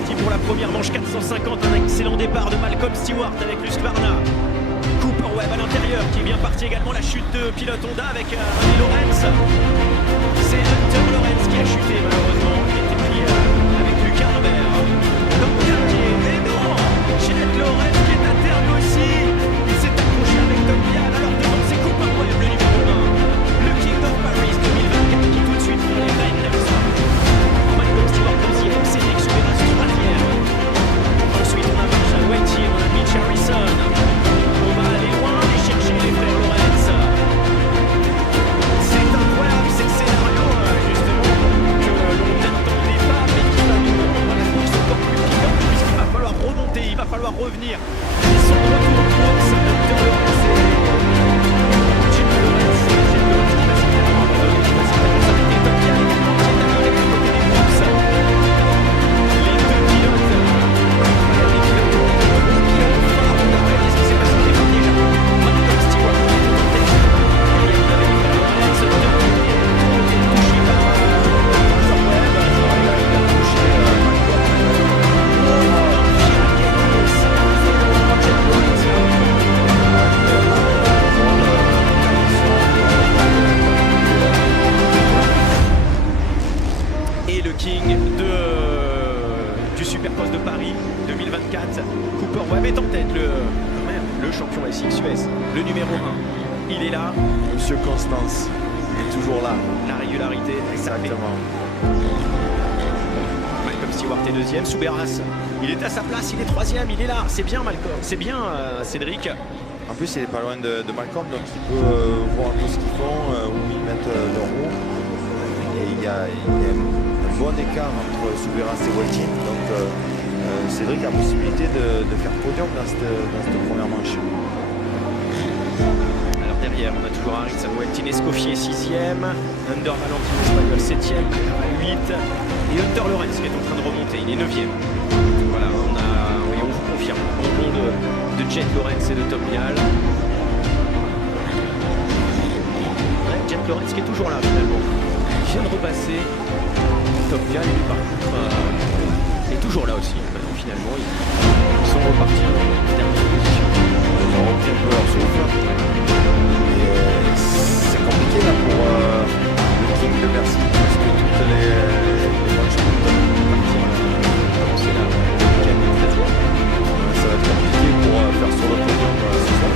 parti pour la première manche 450. Un excellent départ de Malcolm Stewart avec Husqvarna. Cooper Webb à l'intérieur qui est bien parti également. La chute de pilote Honda avec Ronnie Lawrence. C'est Hunter Lawrence qui a chuté malheureusement. Il était pris avec Lucas Humbert. Dans le dernier, et non, Jet Lawrence qui est à terme aussi. Il s'est accroché avec Tom Vial. Alors devant c'est Cooper Webb le numéro 1. Le King of Paris 2024 qui tout de suite prend les rênes d'Elsa. Malcolm Stewart deuxième, Cédric Soubeyras troisième. Ensuite on a Marshall Wettier, on a Mitch Harrison. On va aller loin et chercher les frères Lawrence. C'est incroyable, c'est le scénario justement que l'on n'attendait pas mais qui va nous rendre la course encore plus piquante puisqu'il va falloir remonter, il va falloir revenir. Ils sont de retour en course, Hunter Lawrence et Jet Lawrence. Jet Lawrence qui va s'y faire abandonner, qui va s'y faire s'arrêter. Tom Vial également qui est à l'arrêt du côté des courses. Les deux pilotes, les pilotes qui ont fort d'arrêt. Qu'est-ce qui s'est passé au départ déjà? Malcolm Stewart qui est en tête. Et on avait les frères Lawrence, deux qui est touché par Cooper Webb. Il a touché Malcolm. Et le King du Supercross de Paris 2024, Cooper Webb est en tête, le champion SX-US, le numéro 1. Il est là. Monsieur Constance, il est toujours là. La régularité, Exactement. Malcolm Stewart est deuxième, Soubeyras, il est à sa place, il est troisième, il est là. C'est bien Malcolm, c'est bien Cédric. En plus, il est pas loin de Malcolm, donc il peut voir un peu ce qu'ils font, où ils mettent leur roue. Et il y a un bon écart entre Soubeyras et Wettier. Donc Cédric a la possibilité de faire podium dans cette première manche. Alors derrière, on a toujours Harrison Wettin, Escoffier 6e, Under Valentino Espagnol 7e, 8, et Hunter Lawrence qui est en train de remonter, il est 9e. Voilà, on vous confirme, en long de Jet Lawrence et de Tom Vial. Ouais, Jet Lawrence qui est toujours là finalement. Il vient de repasser. Tom Vial, lui par contre, est toujours là aussi. Maintenant, finalement, ils sont repartis en dernière position. Ils ont repris un peu leur souffle. C'est compliqué là pour le King de Bercy parce que toutes les matchs C'est là, ça va être compliqué pour faire sur le podium ce soir.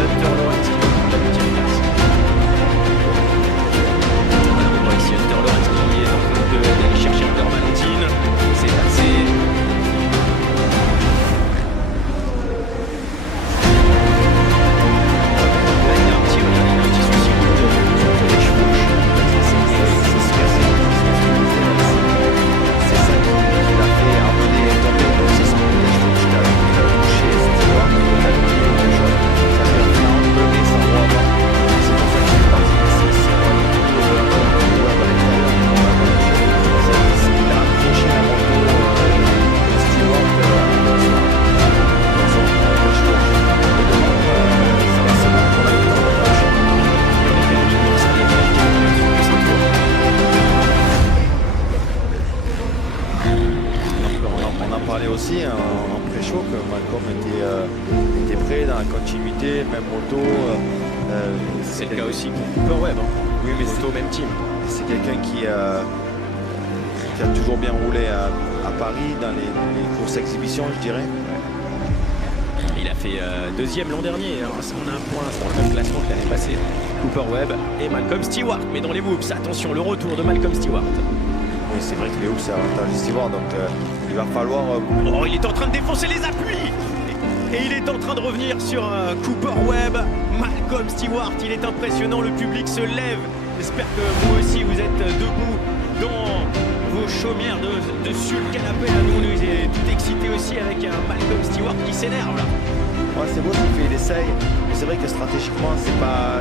Hunter Lawrence qui prend la 8e place. Alors on voit ici Hunter Lawrence qui est en train d'aller chercher Under Valentine. C'est assez. Là, il y a un petit souci autour des chevaux. C'est ça qui l'a fait amener tomber aussi son chevaux. Il a touché Stewart, il a touché quelque chose. Ça lui a fait enlever sa roue avant. C'est pour ça qu'il est parti. C'est moi qui a accroché la moto Stewart ça va se mettre pour la victoire. On en parlait aussi en pré-show que Malcolm était prêt dans la continuité, même moto. C'est le cas aussi pour Cooper Webb. Oui, mais c'est au même team. c'est quelqu'un qui a toujours bien roulé à Paris dans les courses exhibition, je dirais. Il a fait deuxième l'an dernier. Alors, on a pour l'instant le même classement que l'année passée. Cooper Webb et Malcolm Stewart. Mais dans les whoops, attention, le retour de Malcolm Stewart. Oui, c'est vrai que les hoops, c'est avantage Stewart, donc il va falloir. Oh, il est en train de défoncer les appuis. Et il est en train de revenir sur Cooper Webb. Malcolm Stewart, il est impressionnant. Le public se lève. J'espère que vous aussi, vous êtes debout dans vos chaumières dessus le canapé. Là, nous, on est tout excités aussi avec un Malcolm Stewart qui s'énerve là. Ouais, c'est beau ce qu'il fait, il essaye. Mais c'est vrai que stratégiquement, c'est pas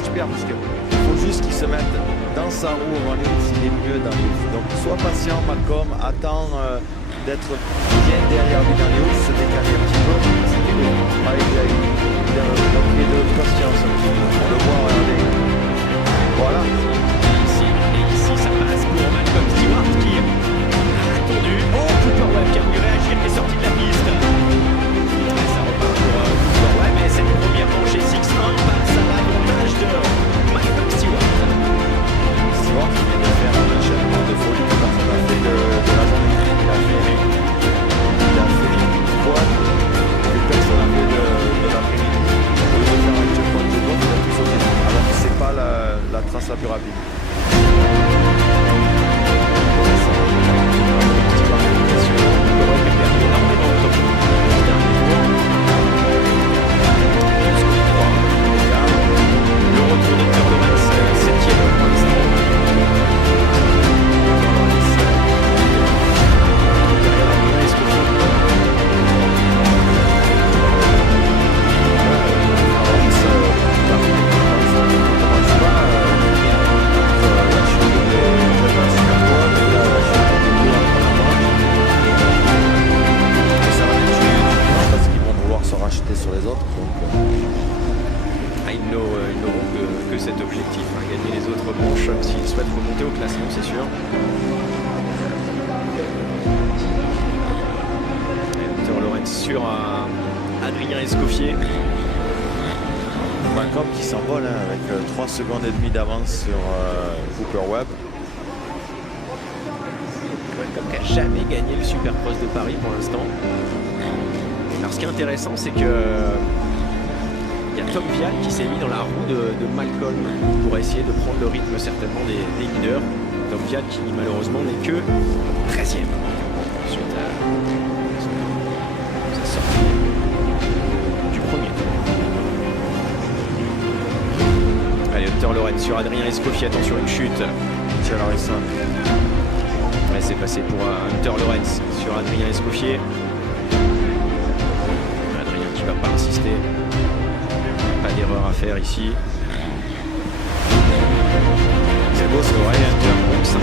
super parce que faut juste qu'il se mette dans sa roue avant les routes, s'il est mieux dans les routes. Donc sois patient, Malcolm, attends d'être bien derrière lui dans les routes, se décaler un petit peu. Il a manqué de patience un petit peu. On le voit, regardez. la trace la plus rapide. Le retour d'Hector Lorenz, 7e pour l'instant. Derrière Adrien Escoffier. Parce qu'ils vont vouloir se racheter sur les autres. Donc, Ils n'auront que cet objectif, hein, gagner les autres manches s'ils souhaitent remonter au classement, c'est sûr. Hector Lorenz sur Adrien Escoffier. Malcolm qui s'envole hein, avec 3 secondes et demie d'avance sur Cooper Webb. Comme qui n'a jamais gagné le Supercross de Paris pour l'instant. Alors ce qui est intéressant, c'est que il y a Tom Vial qui s'est mis dans la roue de Malcolm pour essayer de prendre le rythme certainement des leaders. Tom Vial qui malheureusement n'est que 13e suite à sa sortie du premier tour. Allez, Hector Lorenz sur Adrien Escoffier, attention une chute. Tiens Harrison. Ouais, c'est passé pour Hector Lorenz sur Adrien Escoffier. Adrien qui va pas insister. Pas d'erreur à faire ici. C'est beau, c'est vrai. Hunter, 5e.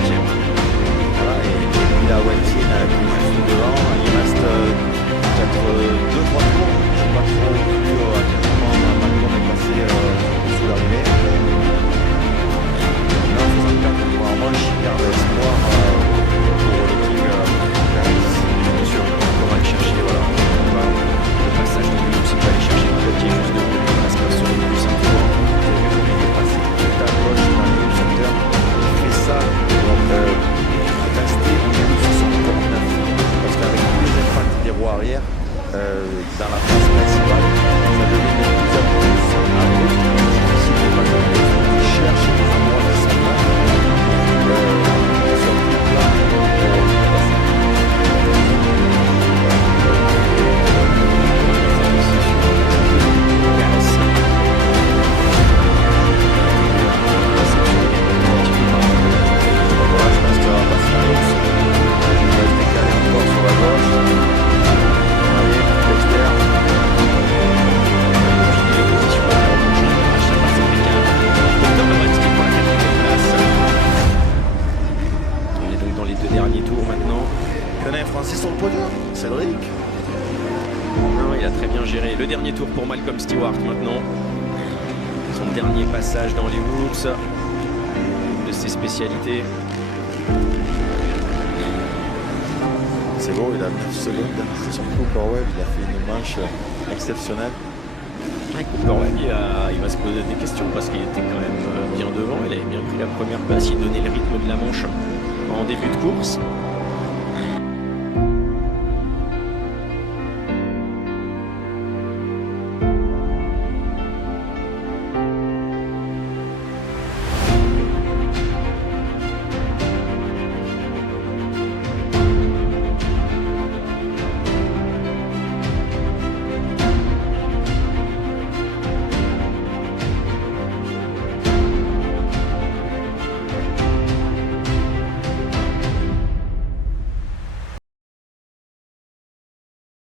Voilà, et puis la Weltin qui est juste devant. Il reste peut-être 2-3 tours. Je ne sais pas trop vu à quel moment Malcolm est passé sous l'arrivée. Là, on faisant 4 tours. En manche, il garde espoir pour l'équipe Paris. Bien sûr, on va aller chercher voilà, le passage de Mulhouse, il va aller chercher le pied juste devant lui, il reste pas sur le Mulhouse un tour. Il est passé tout à gauche dans le secteur. Il fait ça pour rester sur son top 9. Parce qu'avec tous les impacts des roues arrière, dans la phase principale, ça devient de plus en plus abrupt. C'est difficile de passer. Il cherche les endroits qui sont là. Sur le plat, passer. Sur le podium, Cédric. Non, il a très bien géré. Le dernier tour pour Malcolm Stewart maintenant. Son dernier passage dans les whoops. Une de ses spécialités. C'est beau, il a 9 secondes sur Cooper Webb, il a fait une manche exceptionnelle. Cooper Webb, il va se poser des questions parce qu'il était quand même bien devant. Il avait bien pris la première place, il donnait le rythme de la manche en début de course.